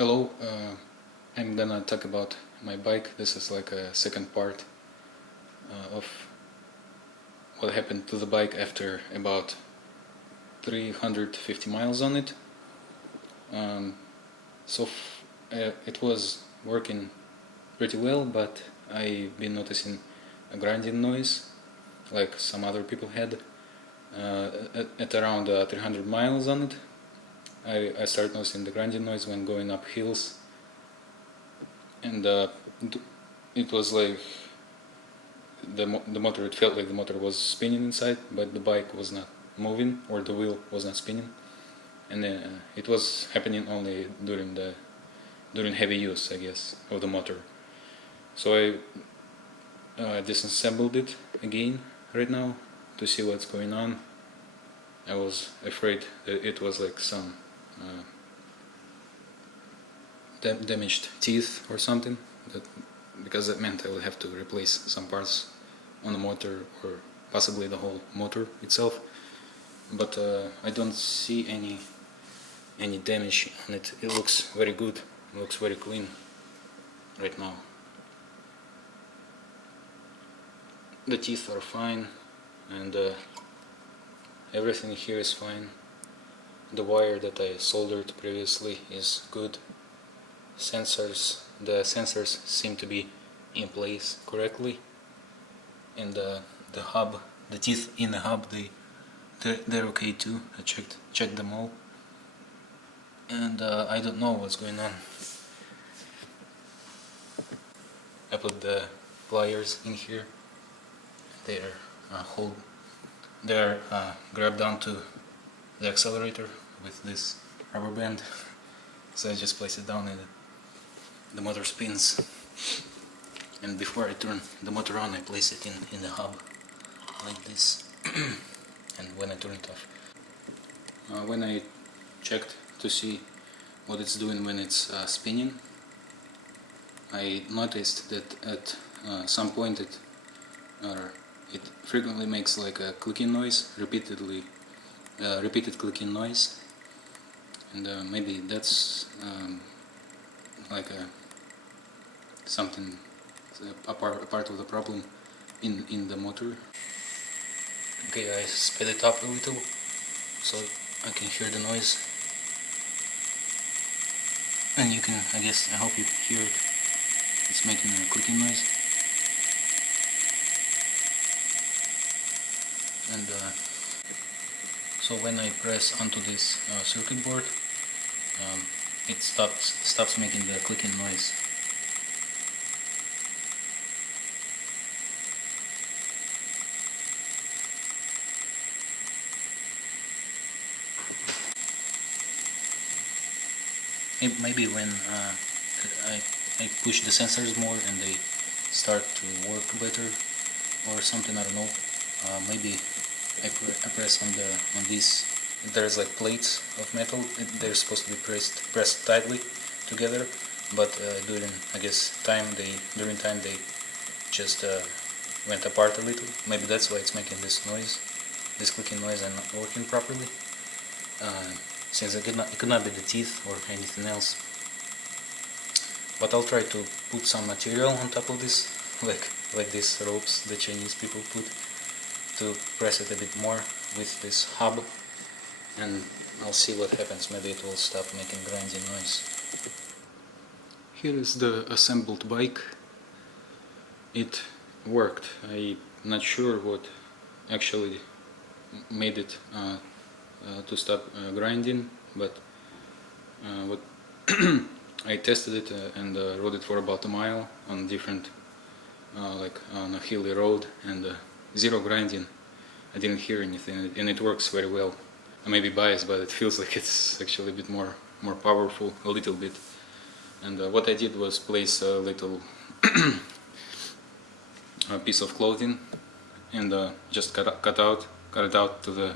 Hello, I'm gonna talk about my bike. This is like a second part of what happened to the bike after about 350 miles on it. Um, it was working pretty well, but I've been noticing a grinding noise, like some other people had, at around 300 miles on it. I started noticing the grinding noise when going up hills, and it was like the motor. It felt like the motor was spinning inside, but the bike was not moving, or the wheel was not spinning, and it was happening only during heavy use, I guess, of the motor. So I disassembled it again right now to see what's going on. I was afraid that it was like some damaged teeth or something, because that meant I would have to replace some parts on the motor, or possibly the whole motor itself. But I don't see any damage on it. It looks very good. It looks very clean right now. The teeth are fine, and everything here is fine. The wire that I soldered previously is good. The sensors seem to be in place correctly, and the hub, the teeth in the hub, they're okay too. I checked them all, and I don't know what's going on. I put the pliers in here. They're grabbed onto the accelerator with this rubber band, so I just place it down and the motor spins. And before I turn the motor on, I place it in the hub like this. And when I turn it off, when I checked to see what it's doing when it's spinning, I noticed that at some point it frequently makes like a clicking noise, repeated clicking noise, and maybe that's like something, a part of the problem in the motor. Okay, I sped it up a little so I can hear the noise, and you can, I hope you hear it. It's making a clicking noise, and so when I press onto this circuit board, it stops making the clicking noise. Maybe when I push the sensors more and they start to work better or something, I don't know. Maybe I press on these. There's like plates of metal. They're supposed to be pressed tightly together, but during time they just went apart a little. Maybe that's why it's making this noise, this clicking noise, and not working properly. Since it could not be the teeth or anything else. But I'll try to put some material on top of this, like these ropes the Chinese people put, to press it a bit more with this hub, and I'll see what happens. Maybe it will stop making grinding noise. Here is the assembled bike. It worked. I'm not sure what actually made it to stop grinding, but what I tested it and rode it for about a mile on different, like on a hilly road, and zero grinding. I didn't hear anything, and it works very well. I may be biased, but it feels like it's actually a bit more powerful, a little bit. And what I did was place a little a piece of clothing and just cut it out to the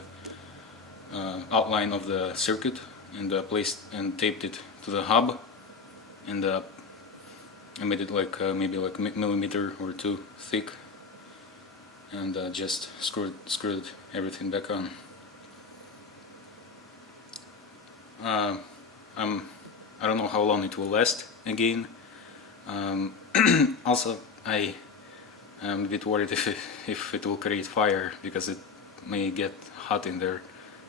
outline of the circuit, and placed and taped it to the hub, and I made it like maybe like millimeter or two thick, and just screwed everything back on. I'm I don't know how long it will last again. Also, I am a bit worried if it will create fire, because it may get hot in there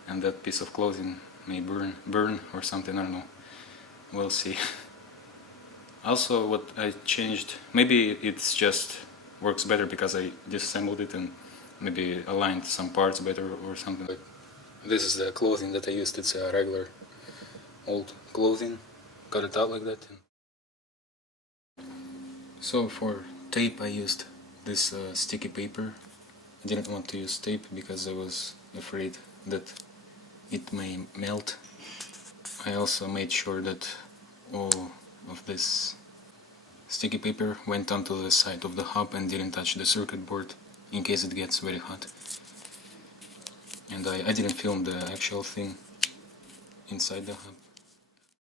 and that piece of clothing may burn or something, I don't know. We'll see. Also, what I changed, maybe it's just works better because I disassembled it and maybe aligned some parts better or something. This is the clothing that I used. It's a regular old clothing. Cut it out like that. So for tape I used this sticky paper. I didn't want to use tape because I was afraid that it may melt. I also made sure that all of this sticky paper went onto the side of the hub and didn't touch the circuit board in case it gets very hot. And I didn't film the actual thing inside the hub.